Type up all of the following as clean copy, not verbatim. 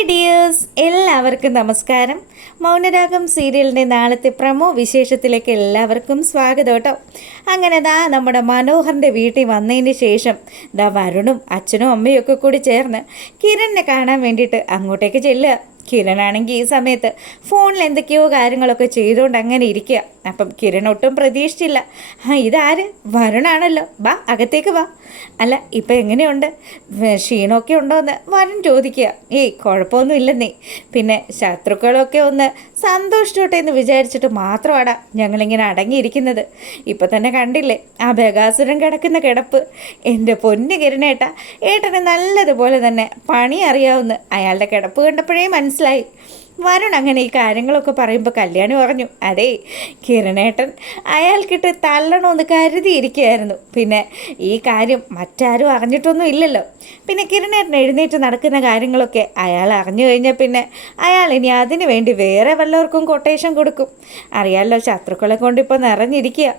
Hi dears, എല്ലാവർക്കും നമസ്കാരം. മൗനരാഗം സീരിയലിൻ്റെ നാളത്തെ പ്രമോ വിശേഷത്തിലേക്ക് എല്ലാവർക്കും സ്വാഗതം കേട്ടോ. അങ്ങനെ നമ്മുടെ മനോഹറിൻ്റെ വീട്ടിൽ വന്നതിന് ശേഷം വരുണും അച്ഛനും അമ്മയും ഒക്കെ കൂടി ചേർന്ന് കിരണിനെ കാണാൻ വേണ്ടിയിട്ട് അങ്ങോട്ടേക്ക് ചെല്ലുക. കിരണാണെങ്കിൽ ഈ സമയത്ത് ഫോണിൽ എന്തൊക്കെയോ കാര്യങ്ങളൊക്കെ ചെയ്തുകൊണ്ട് അങ്ങനെ ഇരിക്കുക. അപ്പം കിരൺ ഒട്ടും പ്രതീക്ഷിച്ചില്ല. ഇതാര്? വരുണാണല്ലോ, വാ അകത്തേക്ക് വാ. അല്ല, ഇപ്പം എങ്ങനെയുണ്ട്? ക്ഷീണമൊക്കെ ഉണ്ടോ എന്ന് വരുൺ ചോദിക്കുക. കുഴപ്പമൊന്നും ഇല്ലെന്നേ, പിന്നെ ശത്രുക്കളൊക്കെ ഒന്ന് സന്തോഷിച്ചോട്ടെ എന്ന് വിചാരിച്ചിട്ട് മാത്രമാണ് ഞങ്ങളിങ്ങനെ അടങ്ങിയിരിക്കുന്നത്. ഇപ്പം തന്നെ കണ്ടില്ലേ ആ ബഗാസുരൻ കിടക്കുന്ന കിടപ്പ്. എൻ്റെ പൊന്ന് കിരണേട്ട, ഏട്ടന് നല്ലതുപോലെ തന്നെ പണി അറിയാവുന്ന അയാളുടെ കിടപ്പ് കണ്ടപ്പോഴേ മനസ്സിലായി. വരുൺ അങ്ങനെ ഈ കാര്യങ്ങളൊക്കെ പറയുമ്പോൾ കല്യാണി പറഞ്ഞു, അതേ കിരണേട്ടൻ അയാൾക്കിട്ട് തള്ളണമെന്ന് കരുതിയിരിക്കുകയായിരുന്നു. പിന്നെ ഈ കാര്യം മറ്റാരും അറിഞ്ഞിട്ടൊന്നും ഇല്ലല്ലോ. പിന്നെ കിരണേട്ടൻ എഴുന്നേറ്റ് നടക്കുന്ന കാര്യങ്ങളൊക്കെ അയാൾ അറിഞ്ഞു കഴിഞ്ഞാൽ പിന്നെ അയാൾ ഇനി അതിനു വേണ്ടി വേറെ വല്ലവർക്കും കൊട്ടേഷൻ കൊടുക്കും. അറിയാമല്ലോ, ശത്രുക്കളെ കൊണ്ട് ഇപ്പോൾ നിറഞ്ഞിരിക്കുക.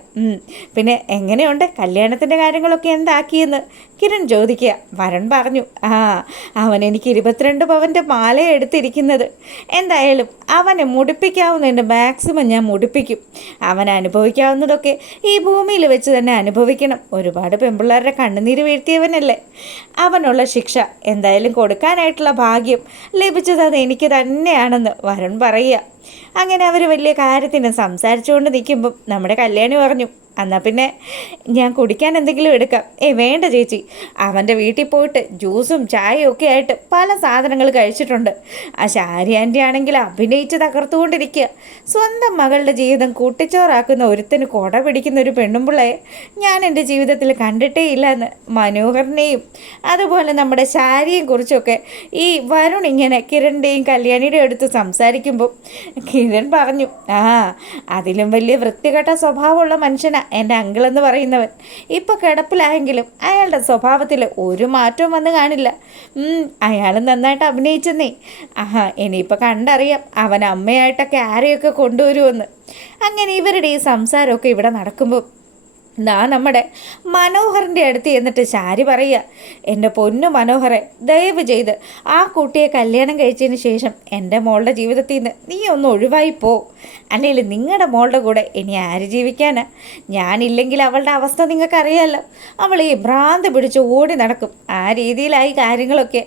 പിന്നെ എങ്ങനെയുണ്ട് കല്യാണത്തിൻ്റെ കാര്യങ്ങളൊക്കെ എന്താക്കിയെന്ന് കിരൺ ചോദിക്കുക. വരുൺ പറഞ്ഞു, അവൻ എനിക്ക് 22 പവൻ്റെ മാല എടുത്തിരിക്കുന്നത്. എന്തായാലും അവനെ മുടിപ്പിക്കാവുന്നതിൻ്റെ മാക്സിമം ഞാൻ മുടിപ്പിക്കും. അവൻ അനുഭവിക്കാവുന്നതൊക്കെ ഈ ഭൂമിയിൽ വെച്ച് തന്നെ അനുഭവിക്കണം. ഒരുപാട് പെൺപിള്ളേരുടെ കണ്ണുനീര് വീഴ്ത്തിയവനല്ലേ. അവനുള്ള ശിക്ഷ എന്തായാലും കൊടുക്കാനായിട്ടുള്ള ഭാഗ്യം ലഭിച്ചത് അത് എനിക്ക് തന്നെയാണെന്ന് വരുൺ പറയുക. അങ്ങനെ അവർ വലിയ കാര്യത്തിന് സംസാരിച്ചുകൊണ്ട് നിൽക്കുമ്പം നമ്മുടെ കല്യാണി പറഞ്ഞു, എന്നാൽ പിന്നെ ഞാൻ കുടിക്കാൻ എന്തെങ്കിലും എടുക്കാം. വേണ്ട ചേച്ചി, അവൻ്റെ വീട്ടിൽ പോയിട്ട് ജ്യൂസും ചായയും ഒക്കെ ആയിട്ട് പല സാധനങ്ങൾ കഴിച്ചിട്ടുണ്ട്. ആ ശാരി ആൻറ്റി ആണെങ്കിൽ അഭിനയിച്ച് തകർത്തുകൊണ്ടിരിക്കുക. സ്വന്തം മകളുടെ ജീവിതം കൂട്ടിച്ചോറാക്കുന്ന ഒരുത്തിന് കൊട പിടിക്കുന്ന ഒരു പെണ്ണുമ്പിള്ളയെ ഞാൻ എൻ്റെ ജീവിതത്തിൽ കണ്ടിട്ടേ ഇല്ല എന്ന് മനോഹറിനെയും അതുപോലെ നമ്മുടെ ശാരിയെയും കുറിച്ചൊക്കെ ഈ വരുൺ ഇങ്ങനെ കിരണിൻ്റെയും കല്യാണിയുടെയും അടുത്ത് സംസാരിക്കുമ്പോൾ കിരൺ പറഞ്ഞു, അതിലും വലിയ വൃത്തികെട്ട സ്വഭാവമുള്ള മനുഷ്യനാണ് എൻ്റെ അങ്കിളെന്ന് പറയുന്നവൻ. ഇപ്പോൾ കിടപ്പിലായെങ്കിലും അയാളുടെ സ്വഭാവത്തിൽ ഒരു മാറ്റവും വന്ന് കാണില്ല. അയാൾ നന്നായിട്ട് അഭിനയിച്ചെന്നേ. ഇനിയിപ്പോൾ കണ്ടറിയാം അവൻ അമ്മയായിട്ടൊക്കെ ആരെയൊക്കെ കൊണ്ടുവരുമെന്ന്. അങ്ങനെ ഇവരുടെ ഈ സംസാരമൊക്കെ ഇവിടെ നടക്കുമ്പോൾ നമ്മുടെ മനോഹറിൻ്റെ അടുത്ത് എന്നിട്ട് ശാരി പറയുക, എൻ്റെ പൊന്നു മനോഹറെ, ദയവ് ചെയ്ത് ആ കുട്ടിയെ കല്യാണം കഴിച്ചതിന് ശേഷം എൻ്റെ മോളുടെ ജീവിതത്തിൽ നിന്ന് നീ ഒന്ന് ഒഴിവായിപ്പോ. അല്ലെങ്കിൽ നിങ്ങളുടെ മോളുടെ കൂടെ ഇനി ആര് ജീവിക്കാനാ? ഞാനില്ലെങ്കിൽ അവളുടെ അവസ്ഥ നിങ്ങൾക്കറിയാമല്ലോ. അവൾ ഈ ഭ്രാന്ത് പിടിച്ച് ഓടി നടക്കും. ആ രീതിയിലായി കാര്യങ്ങളൊക്കെ.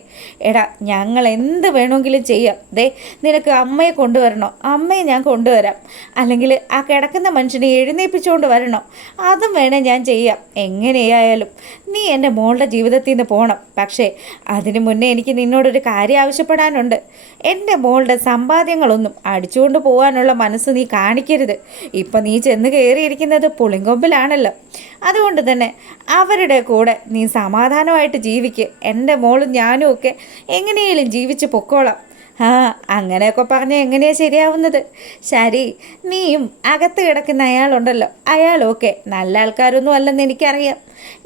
എടാ, ഞങ്ങൾ എന്ത് വേണമെങ്കിലും ചെയ്യാം. നിനക്ക് അമ്മയെ കൊണ്ടുവരണോ? അമ്മയെ ഞാൻ കൊണ്ടുവരാം. അല്ലെങ്കിൽ ആ കിടക്കുന്ന മനുഷ്യനെ എഴുന്നേൽപ്പിച്ചുകൊണ്ട് വരണോ? അതും വേണേൽ ഞാൻ ചെയ്യാം. എങ്ങനെയായാലും നീ എൻ്റെ മോളുടെ ജീവിതത്തിൽ നിന്ന് പോകണം. പക്ഷേ അതിനു മുന്നേ എനിക്ക് നിന്നോടൊരു കാര്യം ആവശ്യപ്പെടാനുണ്ട്. എൻ്റെ മോളുടെ സമ്പാദ്യങ്ങളൊന്നും അടിച്ചുകൊണ്ട് പോകാനുള്ള മനസ്സ് നീ കാണിക്കരുത്. ഇപ്പം നീ ചെന്ന് കയറിയിരിക്കുന്നത് പുളിങ്കൊമ്പിലാണല്ലോ. അതുകൊണ്ട് തന്നെ അവരുടെ കൂടെ നീ സമാധാനമായിട്ട് ജീവിക്ക്. എൻ്റെ മോളും ഞാനും ഒക്കെ എങ്ങനെയെങ്കിലും ജീവിച്ച് പൊക്കോളാം. അങ്ങനെയൊക്കെ പറഞ്ഞാൽ എങ്ങനെയാണ് ശരിയാവുന്നത്? ശരി, നീയും അകത്ത് കിടക്കുന്ന അയാളുണ്ടല്ലോ, അയാളൊക്കെ നല്ല ആൾക്കാരൊന്നും അല്ലെന്ന് എനിക്കറിയാം.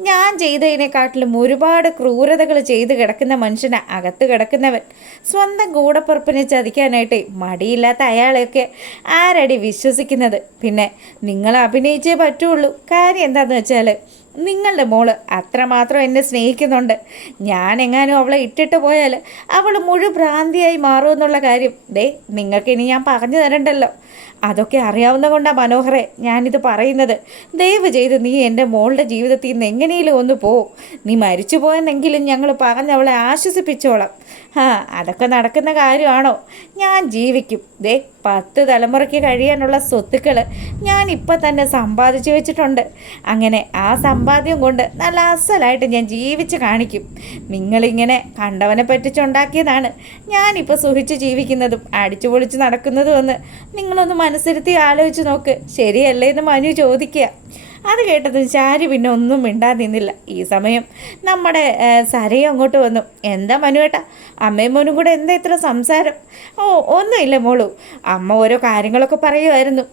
ഞാൻ ചെയ്തതിനെക്കാട്ടിലും ഒരുപാട് ക്രൂരതകൾ ചെയ്ത് കിടക്കുന്ന മനുഷ്യനാണ് അകത്ത് കിടക്കുന്നവൻ. സ്വന്തം കൂടപ്പുറപ്പിനെ ചതിക്കാനായിട്ട് മടിയില്ലാത്ത അയാളെയൊക്കെ ആരടി വിശ്വസിക്കുന്നത്? പിന്നെ നിങ്ങൾ അഭിനയിച്ചേ പറ്റുള്ളൂ. കാര്യം എന്താണെന്ന് വെച്ചാൽ നിങ്ങളുടെ മോള് അത്രമാത്രം എന്നെ സ്നേഹിക്കുന്നുണ്ട്. ഞാനെങ്ങാനും അവളെ ഇട്ടിട്ട് പോയാൽ അവൾ ഭ്രാന്തിയായി മാറുമെന്നുള്ള കാര്യം നിങ്ങൾക്കിനി ഞാൻ പറഞ്ഞു തരണ്ടല്ലോ. അതൊക്കെ അറിയാവുന്ന കൊണ്ടാണ് മനോഹറെ ഞാനിത് പറയുന്നത്. ദയവ് ചെയ്ത് നീ എൻ്റെ മോളുടെ ജീവിതത്തിൽ നിന്ന് എങ്ങനെയും ഒന്ന് പോ. നീ മരിച്ചു പോയെന്നെങ്കിലും ഞങ്ങൾ പറഞ്ഞ് അവളെ ആശ്വസിപ്പിച്ചോളാം. അതൊക്കെ നടക്കുന്ന കാര്യമാണോ? ഞാൻ ജീവിക്കും. 10 തലമുറയ്ക്ക് കഴിയാനുള്ള സ്വത്തുക്കൾ ഞാനിപ്പോൾ തന്നെ സമ്പാദിച്ചു വെച്ചിട്ടുണ്ട്. അങ്ങനെ ആ സമ്പാദ്യം കൊണ്ട് നല്ല അസലായിട്ട് ഞാൻ ജീവിച്ച് കാണിക്കും. നിങ്ങളിങ്ങനെ കണ്ടവനെ പറ്റിച്ചുണ്ടാക്കിയതാണ് ഞാനിപ്പോൾ സുഖിച്ച് ജീവിക്കുന്നതും അടിച്ചു പൊളിച്ച് നടക്കുന്നതും എന്ന് നിങ്ങളൊന്ന് മനസ്സിരുത്തി ആലോചിച്ച് നോക്ക്. ശരിയല്ലേ എന്ന് മനു ചോദിക്കുക. അത് കേട്ടത് ശാരി പിന്നെ ഒന്നും മിണ്ടാൻ നിന്നില്ല. ഈ സമയം നമ്മുടെ സരയും അങ്ങോട്ട് വന്നു. എന്താ മനുവേട്ടാ, അമ്മയും മോനും കൂടെ എന്താ ഇത്ര സംസാരം? ഒന്നുമില്ല മോളു, അമ്മ ഓരോ കാര്യങ്ങളൊക്കെ പറയുമായിരുന്നു.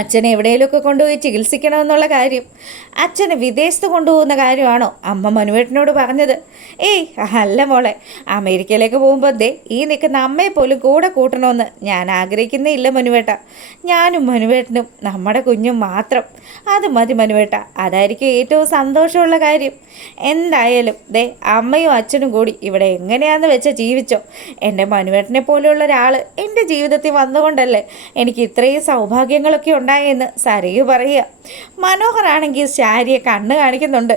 അച്ഛനെ എവിടെയെങ്കിലുമൊക്കെ കൊണ്ടുപോയി ചികിത്സിക്കണമെന്നുള്ള കാര്യം അച്ഛനെ വിദേശത്ത് കൊണ്ടുപോകുന്ന കാര്യമാണോ അമ്മ മനുവേട്ടനോട് പറഞ്ഞത്? ഏയ് അല്ല മോളെ, അമേരിക്കയിലേക്ക് പോകുമ്പോൾ ദേ ഈ നിൽക്കുന്ന അമ്മയെ പോലും കൂടെ കൂട്ടണമെന്ന് ഞാൻ ആഗ്രഹിക്കുന്നേ ഇല്ല മനുവേട്ട. ഞാനും മനുവേട്ടനും നമ്മുടെ കുഞ്ഞും മാത്രം, അത് മതി മനുവേട്ട. അതായിരിക്കും ഏറ്റവും സന്തോഷമുള്ള കാര്യം. എന്തായാലും ദേ അമ്മയും അച്ഛനും കൂടി ഇവിടെ എങ്ങനെയാണെന്ന് വെച്ചാൽ ജീവിച്ചോ. എൻ്റെ മനുവേട്ടനെ പോലെയുള്ള ഒരാൾ എൻ്റെ ജീവിതത്തിൽ വന്നുകൊണ്ടല്ലേ എനിക്ക് ഇത്രയും സൗഭാഗ്യങ്ങളൊക്കെ ഉണ്ടായെന്ന് സരയു പറയുക. മനോഹറാണെങ്കിൽ ശാരിയെ കണ്ണ് കാണിക്കുന്നുണ്ട്.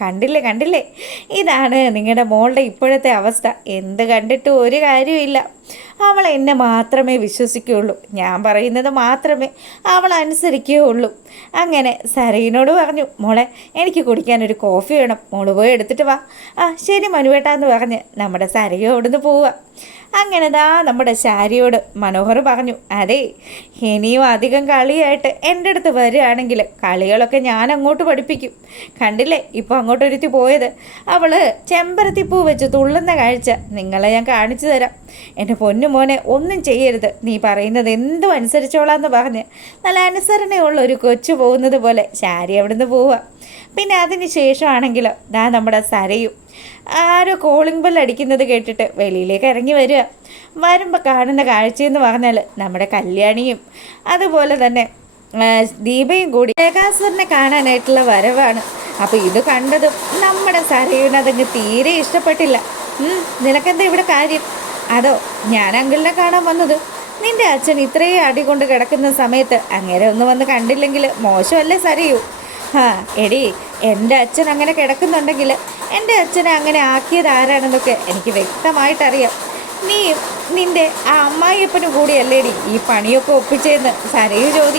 കണ്ടില്ലേ കണ്ടില്ലേ, ഇതാണ് നിങ്ങളുടെ മോളുടെ ഇപ്പോഴത്തെ അവസ്ഥ. എന്ത് കണ്ടിട്ടും ഒരു കാര്യമില്ല. അവൾ എന്നെ മാത്രമേ വിശ്വസിക്കുകയുള്ളൂ, ഞാൻ പറയുന്നത് മാത്രമേ അവൾ അനുസരിക്കുകയുള്ളൂ. അങ്ങനെ സരയിനോട് പറഞ്ഞു, മോളെ എനിക്ക് കുടിക്കാനൊരു കോഫി വേണം, മോള് പോയി എടുത്തിട്ട് വാ. ആ ശരി മനുവേട്ടാന്ന് പറഞ്ഞ് നമ്മുടെ സരയോ അവിടുന്ന് പോവുക. അങ്ങനെ നമ്മുടെ ശാരിയോട് മനോഹർ പറഞ്ഞു, അതെ ഇനിയും അധികം കളിയായിട്ട് എൻ്റെ അടുത്ത് വരികയാണെങ്കിൽ കളികളൊക്കെ ഞാൻ അങ്ങോട്ട് പഠിപ്പിക്കും. കണ്ടില്ലേ ഇപ്പോൾ അങ്ങോട്ടൊരുത്തി പോയത്, അവൾ ചെമ്പരത്തിപ്പൂ വെച്ച് തുള്ളുന്ന കാഴ്ച നിങ്ങളെ ഞാൻ കാണിച്ചു തരാം. എൻ്റെ പൊന്നു മോനെ ഒന്നും ചെയ്യരുത്, നീ പറയുന്നത് എന്തും അനുസരിച്ചോളാന്ന് പറഞ്ഞ് നല്ല അനുസരണയുള്ള ഒരു കൊച്ചു പോകുന്നത് പോലെ ശാരി അവിടുന്ന് പോവുക. പിന്നെ അതിന് ശേഷമാണെങ്കിലോ നമ്മുടെ സരയും ആരോ കോളിംഗ് ബെൽ അടിക്കുന്നത് കേട്ടിട്ട് വെളിയിലേക്ക് ഇറങ്ങി വരിക. വരുമ്പോൾ കാണുന്ന കാഴ്ചയെന്ന് പറഞ്ഞാൽ നമ്മുടെ കല്യാണിയും അതുപോലെ തന്നെ ദീപയും കൂടി ഏകാസുരനെ കാണാനായിട്ടുള്ള വരവാണ്. അപ്പോൾ ഇത് കണ്ടതും നമ്മുടെ സരയുനതങ്ങ് തീരെ ഇഷ്ടപ്പെട്ടില്ല. നിനക്കെന്താ ഇവിടെ കാര്യം? അതോ ഞാൻ അങ്കിളിനെ കാണാൻ വന്നത്? നിന്റെ അച്ഛൻ ഇത്രയും അടി കൊണ്ട് കിടക്കുന്ന സമയത്ത് അങ്ങനെ ഒന്ന് വന്ന് കണ്ടില്ലെങ്കിൽ മോശമല്ലേ സരയൂ? എടി എൻ്റെ അച്ഛൻ അങ്ങനെ കിടക്കുന്നുണ്ടെങ്കിൽ എൻ്റെ അച്ഛനെ അങ്ങനെ ആക്കിയത് ആരാണെന്നൊക്കെ എനിക്ക് വ്യക്തമായിട്ടറിയാം. നീയും നിൻ്റെ ആ അമ്മായിയപ്പനും കൂടിയല്ലേടി ഈ പണിയൊക്കെ ഒപ്പിച്ചതെന്ന് സരയു ചോദിക്കും.